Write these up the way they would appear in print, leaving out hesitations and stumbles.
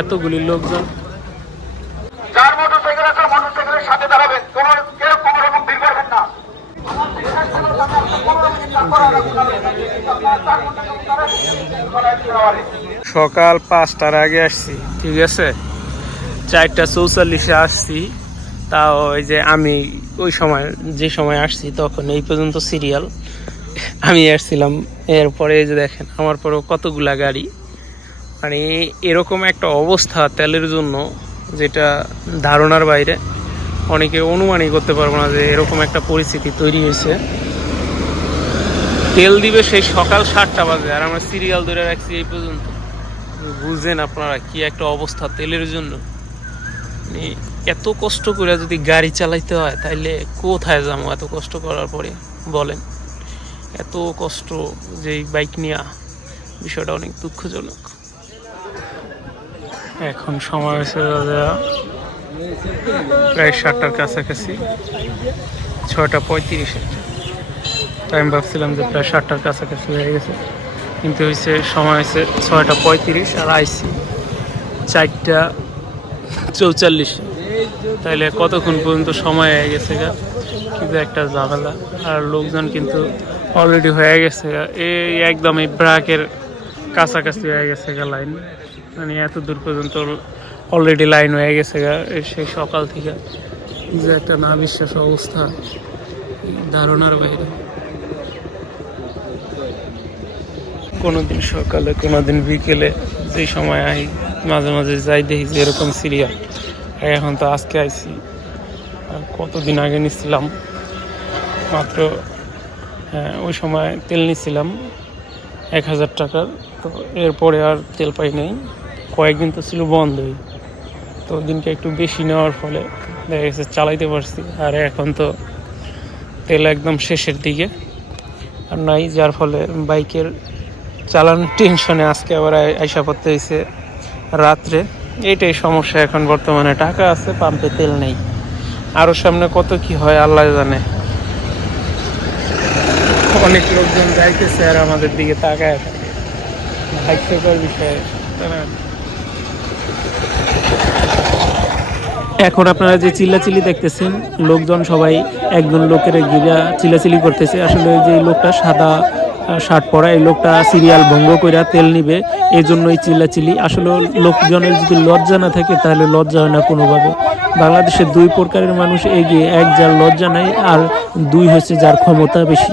এতগুলি লোকজন। যার মোটরসাইকেল আছে মোটরসাইকেলের সাথে দাঁড়াবেন, কেউ কোনো রকম ভিড় করবেন না। সকাল 5টার আগে আসছি, ঠিক আছে, 4:44-এ আসছি। তাও ওই যে আমি ওই সময় যে সময় আসছি তখন এই পর্যন্ত সিরিয়াল আমি আসছিলাম। এরপরে এই যে দেখেন আমার পরেও কতগুলা গাড়ি, মানে এরকম একটা অবস্থা তেলের জন্য যেটা ধারণার বাইরে। অনেকে অনুমানই করতে পারবো না যে এরকম একটা পরিস্থিতি তৈরি হয়েছে। তেল দিবে সেই সকাল 7টা বাজে আর আমরা সিরিয়াল ধরে রাখছি এই পর্যন্ত। বুঝেন আপনারা কি একটা অবস্থা তেলের জন্য। মানে এত কষ্ট করে যদি গাড়ি চালাইতে হয় তাইলে কোথায় যাবো এত কষ্ট করার পরে বলেন। এত কষ্ট যে বাইক নেওয়া, বিষয়টা অনেক দুঃখজনক। এখন সময় হয়েছে প্রায় 7টার কাছাকাছি, 6:35। টাইম ভাবছিলাম যে প্রায় 7টার কাছাকাছি হয়ে গেছে, কিন্তু হয়েছে সময় হয়েছে 6:35 আর আইসি 4:44। তাইলে কতক্ষণ পর্যন্ত সময় হয়ে গেছে গা, কিন্তু একটা ঝামেলা। আর লোকজন কিন্তু অলরেডি হয়ে গেছে গা, এই একদম এই ব্রাকের কাছাকাছি হয়ে গেছে গা লাইন। মানে এত দূর পর্যন্ত অলরেডি লাইন হয়ে গেছে গা সেই সকাল থেকে। যে একটা না বিশ্বাস অবস্থা, ধারণার বাইরে। কোনোদিন সকালে কোনোদিন বিকেলে যে সময় আই, মাঝে মাঝে যাই দেখি যে এরকম সিরিয়াল। এখন তো আজকে আইছি, আর কতদিন আগে নিচ্ছিলাম মাত্র, হ্যাঁ ওই সময় তেল নিচ্ছিলাম 1000 টাকার। তো এরপরে আর তেল পাই নাই, কয়েকদিন তো ছিল বন্ধই। তো দিনকে একটু বেশি নেওয়ার ফলে দেখা গেছে চালাইতে পারছি। আর এখন তো তেল একদম শেষের দিকে আর নাই, যার ফলে বাইকের চালানোর টেনশনে আজকে আবার আইসা পড়তে হয়েছে রাত্রে। এইটাই সমস্যা এখন বর্তমানে। টাকা আছে, পাম্পে তেল নেই। আরও সামনে কত কি হয় আল্লাহ জানে। অনেক লোকজন যাইতেছে আর আমাদের দিকে তাকায় থাকে, হাস্যকর বিষয়। এখন আপনারা যে চিল্লাচিল্লি দেখতেছেন, লোকজন সবাই একজন লোকের গিরা চিল্লাচিল্লি করতেছে। আসলে ওই যে লোকটা সাদা শার্ট পরা, এই লোকটা সিরিয়াল ভঙ্গ করে তেল নিবে, এই জন্যই চিল্লাচিল্লি। আসলে লোকজনের যদি লজ্জা না থাকে তাহলে লজ্জা হয় না কোনোভাবে। বাংলাদেশের 2 প্রকারের মানুষ এগিয়ে, এক যার লজ্জা নাই, আর 2 হচ্ছে যার ক্ষমতা বেশি।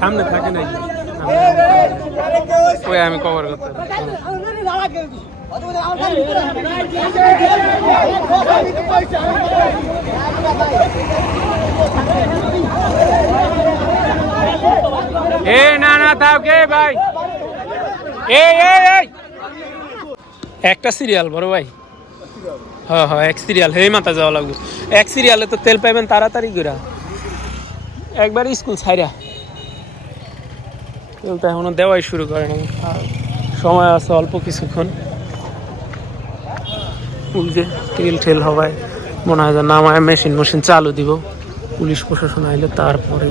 সামনে থাকে নাই, ওই আমি কভার করতে। এ না না তাও কে ভাই, একটা সিরিয়াল বড় ভাই। হ্যাঁ হ্যাঁ, এক সিরিয়াল হে মাথা যাওয়া লাগবে। এক সিরিয়ালে তো তেল পাইবেন তাড়াতাড়ি করে, একবার স্কুল ছাইরা। তেল তো এখনো দেওয়াই শুরু করে নাই, আর সময় আছে অল্প কিছুক্ষণ। যে তেল ঠেল হওয়ায় মনে হয় যে নামায় মেশিন চালু দিব, পুলিশ প্রশাসন আইলে তারপরে।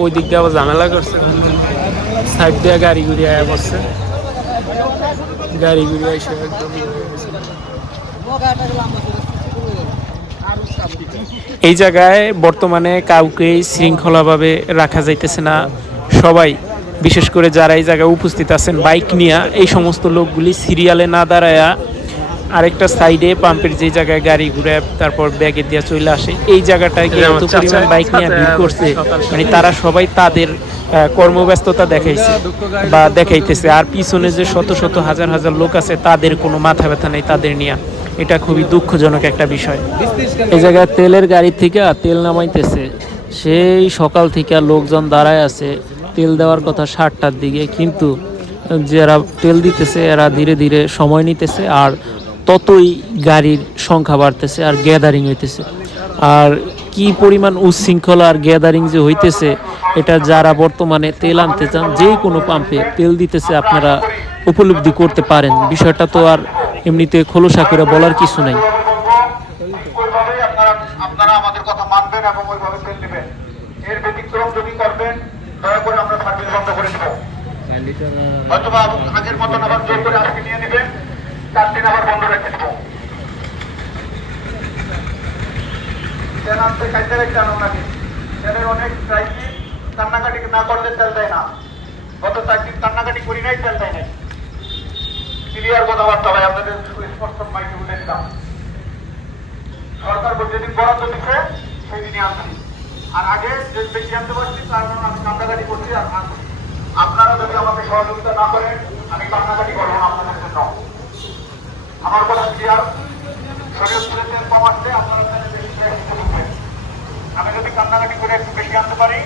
ওই দিক দিয়ে আবার ঝামেলা করছে, সাইড দিয়ে গাড়ি ঘুরি আয়া করছে, গাড়ি ঘুরি এসে একদম। এই জায়গায় বর্তমানে কাউকে শৃঙ্খলাভাবে রাখা যাইতেছে না। সবাই, বিশেষ করে যারা এই জায়গায় উপস্থিত আছেন বাইক নিয়ে, এই সমস্ত লোকগুলি সিরিয়ালে না দাঁড়ায়া আরেকটা সাইডে পাম্পের যে জায়গায় গাড়ি ঘুরে তারপর ব্যাগে দিয়ে চলে আসে, এই জায়গাটায় গিয়ে এত পরিমাণ বাইক নিয়ে ভিড় করছে। মানে তারা সবাই তাদের কর্মব্যস্ততা দেখাইছে বা দেখাইতেছে, আর পিছনে যে শত শত হাজার হাজার লোক আছে তাদের কোনো মাথা ব্যথা নেই তাদের নিয়ে। এটা খুবই দুঃখজনক একটা বিষয়। এই জায়গায় তেলের গাড়ি থেকে তেল নামাইতেছে, সেই সকাল থেকে লোকজন দাঁড়ায় আছে। তেল দেওয়ার কথা 7টার দিকে, কিন্তু যারা তেল দিতেছে এরা ধীরে ধীরে সময় নিতেছে। আর ততই গাড়ির সংখ্যা বাড়তেছে আর গ্যাদারিং হইতেছে। আর কি পরিমাণ উচ্ছৃঙ্খলা আর গ্যাদারিং যে হইতেছে, এটা যারা বর্তমানে তেল আনতে চান যে কোনো পাম্পে তেল দিতেছে আপনারা উপলব্ধি করতে পারেন। বিষয়টা তো আর এমনিতে খোলসা করে বলার কিছু নাই। ওইভাবেই আপনারা আমাদের কথা মানবেন এবং ওইভাবে তেল দিবেন। এর ব্যতিক্রম যদি করবেন, দয়া করে আমরা সার্ভিস বন্ধ করে দেব। হয়তোবা আগের মতন আবার জোর করে আজকে নিয়ে নেবেন, 4 দিন আবার বন্ধ রেখে দেব। তেল আনতে কাইতে রেখে আনো নাকি? তেলের অনেক ড্রাইভার কান্নাকাটি না করলে তেল দেয় না। গত 4 দিন কান্নাকাটি করি নাই, তেল দেয় নাই। ক্লিয়ার কথাবার্তা ভাই, আপনাদের স্পষ্ট মাইকে বলে দিলাম। সরকার যেদিন বরাদ্দ দিচ্ছে সেই দিনই আনছি। আর আগে যে বেশি আনতে পারছি তার কারণ আমি কান্নাকাটি করছি। আর আপনারা যদি আমাকে সহযোগিতা না করেন, আমি কান্নাকাটি করবো না আপনাদের জন্য। আমার কথা ক্লিয়ার। শরীয়তপুরে তেল কম আসলে আপনারা বেশি তেল দিতে বুঝবেন। আমি যদি কান্নাকাটি করে একটু বেশি আনতে পারি,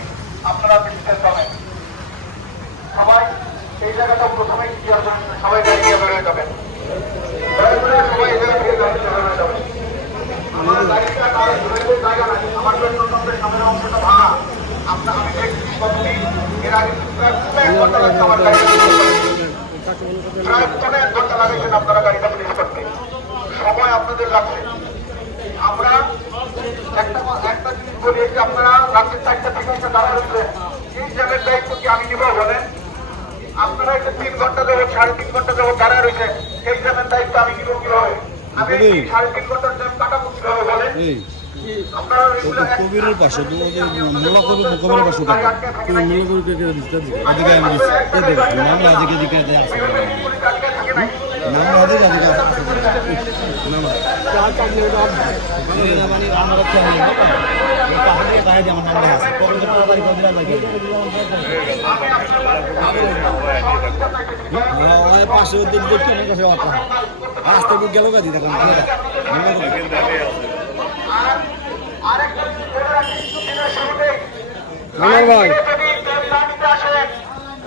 আপনারা বেশি তেল পাবেন। সবাই এই জায়গাটা প্রথমে ক্লিয়ার করেন, সবাই গাড়ি বের হয়ে যাবেন। দয়া করে সবাই এই জায়গা থেকে গাড়ি বের হয়ে যাবেন। আমার গাড়িটা গাড়ি ধরে জায়গা নাই, আমার জন্য সামনের অংশটা ভাঙা। আমি দেখছি কতদিন এর আগে প্রায় 1 ঘন্টা লাগছে আমার গাড়ি, প্রায় 1 ঘন্টা লাগাইছেন আপনারা গাড়িটা পুলিশ করতে। সময় আপনাদের লাগছে। আমরা একটা জিনিস বলি যে আপনারা রাত্রে 4টা থেকে এসে দাঁড়া রয়েছেন, এই জ্যামের দায়িত্ব কি আমি নিব বলেন? আপনারা এসে 3 ঘন্টা যাবো, 3.5 ঘন্টা যাবো দাঁড়া রয়েছেন, এই জ্যামের দায়িত্ব আমি নিব কিভাবে? আমি 3.5 ঘন্টার জ্যাম কাটাবো কিভাবে বলেন? কবিরের পাশে মোলা কবিরের পাশে মোলা পাশে রাস্তা গেল গাড়ি দেখলাম।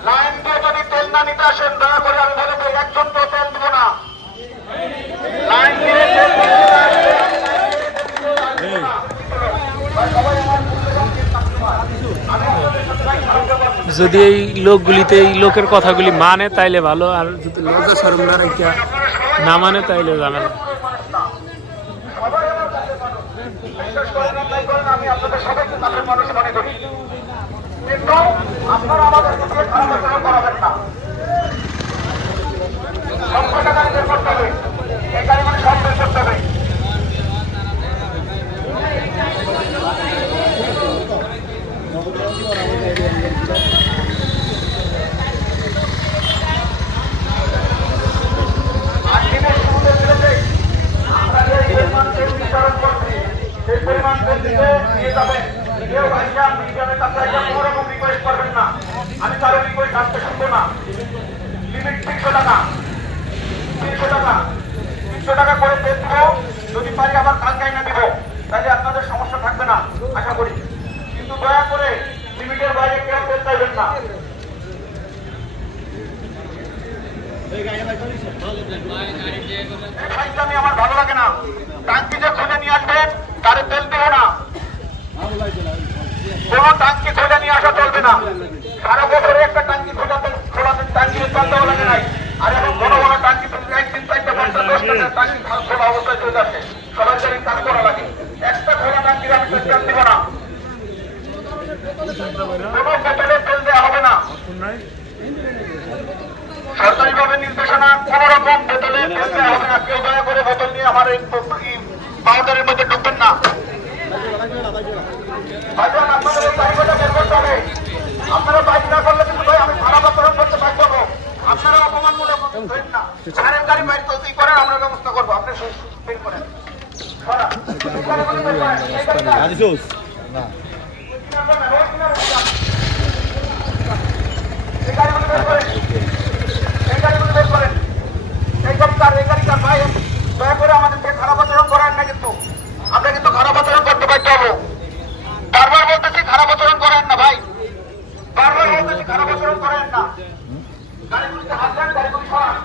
লাইন দিয়ে যদি তেল না নিতে আসেন, দয়া করে আমি বলে দিই, একজন তো তেল দিব না। লাইন দিয়ে যদি এই লোকগুলিতে এই লোকের কথাগুলি মানে তাইলে ভালো, আর যদি লজ্জা শরম না রাখিয়া না মানে তাইলে জানাবেন। আমি আপনাদের সবাইকে কাছের মানুষ মনে করি, কিন্তু আপনারা আমাদের খারাপ আচরণ করাবেন না। সব কটা গাড়ি বের করতে হবে, এই গাড়িগুলি সব বের করতে হবে। আর দিনের শুরুতে আমরা যে পরিমাণ তেল নির্ধারণ করছি, সেই পরিমাণ তেল দিতে নিয়ে যাবেন। কেউ ভাইয়া মিডিয়ামের কাছে কোনো রকম রিকোয়েস্ট করবেন না। আমি কারো রিকোয়েস্ট আসতে শুনবো না। লিমিট 300 টাকা, 300 টাকা, 300 টাকা করে তেল দিব। যদি পারি আবার কালকে না দিব, তাহলে আপনাদের সমস্যা থাকবে না আশা করি। কিন্তু দয়া করে লিমিটের বাইরে কেউ তেল চাইবেন না। আমি আমার ভালো লাগে না। টাঙ্কি যে খুঁজে নিয়ে আসবেন তারে তেল দেব না। কোন টাঙ্কি খুঁজে নিয়ে আসা চলবে না। 12 বছরে একটা টাঙ্কি খোলা টাঙ্কি তেল দেওয়া লাগে নাই। আর এখন ঘন ঘন টাঙ্কি 1 দিন 4টা 5টা 10টা টাঙ্কি খোলা অবস্থায় চলে আসে। সবাই জানেন কাজ করা লাগে। একটা খোলা টাঙ্কির আমি তেল দেব না। কোন বোতলে তেল দেওয়া হবে না। সরকারিভাবে নির্দেশনা, কোন রকম বোতলে তেল দেওয়া হবে না। কেউ দয়া করে বোতল নিয়ে আমার এই বাউন্ডারির মধ্যে ঢুকবেন না। ভাইজান, আপনাদের এই চাহিদাটা বের করতে হবে। আপনারা বাইক না করলে কিন্তু ভাই আমি খারাপ আচরণ করতে পারবো না। আপনারা অপমানমূলক করেন না। সারেন গাড়ি বাইক তৈরি করেন, আমরা ব্যবস্থা করবো। আপনি বের করেন। দয়া করে আমাদেরকে খারাপ আচরণ করেন না, কিন্তু আমরা কিন্তু খারাপ আচরণ করতে বাধ্য হবো। বারবার বলতেছি খারাপ আচরণ করেন না ভাই, বারবার বলতেছি খারাপ আচরণ করেন না। গাড়িগুলিতে হাত দেন, গাড়িগুলি সরান।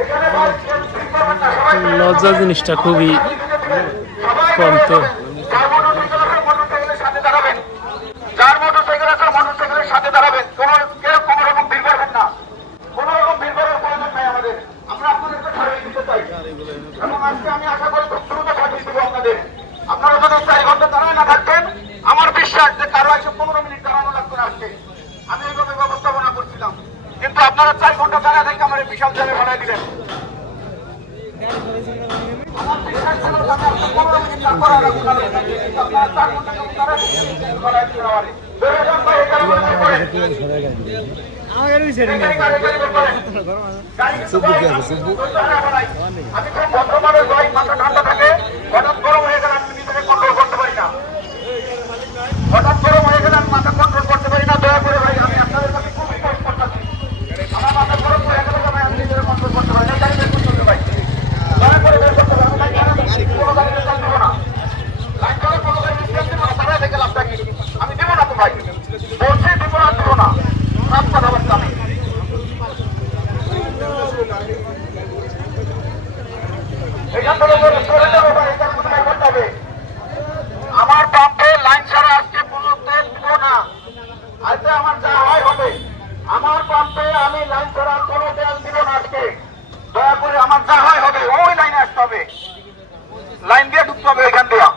এখানে ভাই ঠিক করবেন না, সবাই লজ্জা জিনিসটা খুবই কম তো। যার মোটরসাইকেল আছে মোটরসাইকেলের সাথে দাঁড়াবেন, যার মোটরসাইকেল আছে মোটরসাইকেলের সাথে দাঁড়াবেন, কেউ কোনো রকম ভিড় করবেন না, কোনো রকম ভিড় করার প্রয়োজন নাই আমাদের। আমরা আপনাদেরকে ছাড়িয়ে দিতে চাই এবং আজকে আমি আশা করি খুব দ্রুত ছাড়িয়ে দিব আপনাদের। আপনারা যদি 4 ঘন্টা দাঁড়ায় না থাকবেন, আমার বিশ্বাস যে কারো 15 মিনিট দাঁড়ানো লাগবে না আজকে। আমি এইভাবে ব্যবস্থাপনা করছিলাম, কিন্তু আপনারা 4 ঘন্টা দাঁড়ায় থেকে আমার এই বিশাল জায়গা বানাই দিলেন। আমার বিশ্বাস ছিল যে আমি আপনার 15 মিনিট না করার রাখবো না, কিন্তু আপনারা 4 ঘন্টা কেমন দাঁড়ায় বানাই দিলেন আমারে। বেরোয় যান ভাই, এই গাড়ি বের করেন। আমি খুব ভদ্রভাবে যাই, মাথা ঠান্ডা থাকে, হঠাৎ গরম হয়ে গেলে আমি নিজেকে কন্ট্রোল করতে পারি না, হঠাৎ গরম হয়ে গেলে আমি মাথা কন্ট্রোল করতে পারি না। দয়া করে ভাই, আমি আপনাদের কাছে খুব রিকোয়েস্ট করতেছি, আমার মাথা গরম হয়ে গেলে ভাই আমি নিজেকে কন্ট্রোল করতে পারি না। গাড়ি বের করতে হবে ভাই, দয়া করে বের করতে হবে। আমি কোনো গাড়িতে চাল দেবো না, লাইন করে কোনো গাড়িতে চাল দেবো না, দাঁড়ায় থেকে লাভটা কি? আমি দেবো না তো ভাই, বলছি দেবো না, দেবো না, রাত কথা বলছি আমি। এখান থেকে চলে যাবো ভাই, এটা কোথায় করতে হবে? আমার পাম্পে লাইন ছাড়া আজকে কোনো তেল দিব না, আজকে আমার যা হয় হবে। আমার পাম্পে আমি লাইন ছাড়া কোনো তেল দিব না আজকে। দয়া করে আমার যা হয় হবে, ওই লাইনে আসতে হবে, লাইন দিয়ে ঢুকতে হবে এখান দিয়ে।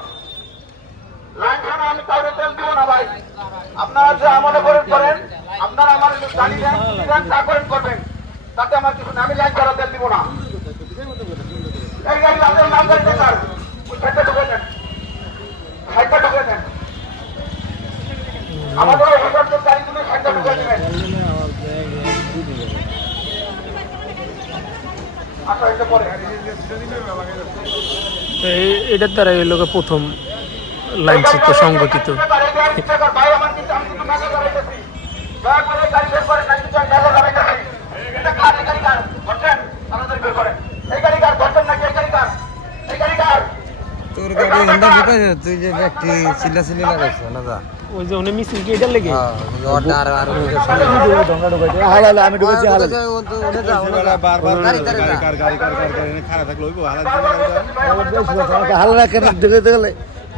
লাইন ছাড়া আমি কাউকে তেল দিব না ভাই। আপনারা যে আমলে করেন, আপনারা আমার গাড়ি দেন যা করেন করবেন, তাতে আমার কিছু না। আমি লাইন ছাড়া তেল দিব না। এই গাড়ি আপনার নাম গাড়ি স্যার, ওই সাইডটা ঢুকে দেন, সাইডটা ঢুকে দেন। আমাদের অভিযোগ গাড়িগুলো সাইডটা ঢুকে দেবেন। আচ্ছা, এটা পরে তো এটার দ্বারা এই লোকে প্রথম লাইন চিত্র সংগঠিত। ভাই আমার কিন্তু আমি কিন্তু মেলা দাঁড়াইতেছি, দয়া করে গাড়ি বের করেন, আমি কিন্তু মেলা দাঁড়াইতেছি। এটা কার? এই গাড়ি কার? ধরছেন? তাড়াতাড়ি বের করেন। এই গাড়ি কার? ধরছেন নাকি? এই গাড়ি কার? এই গাড়ি কার? তোর গাড়ি হন্ডা ঢুকাইছে, তুই যে ব্যক্তি চিল্লাচিল্লি লাগাইছে না যা ওই যে উনি মিছিল কি এটা লেগে অর্ডার আর আমি ঢুকেছি হালা কেন দেখে গেলে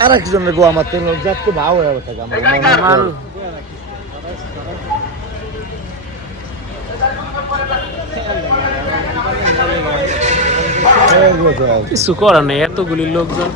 আর একজনের গো আমার তেল যাতে ভাও হয়ে থাকে কিছু করার নেই, এতগুলি লোকজন।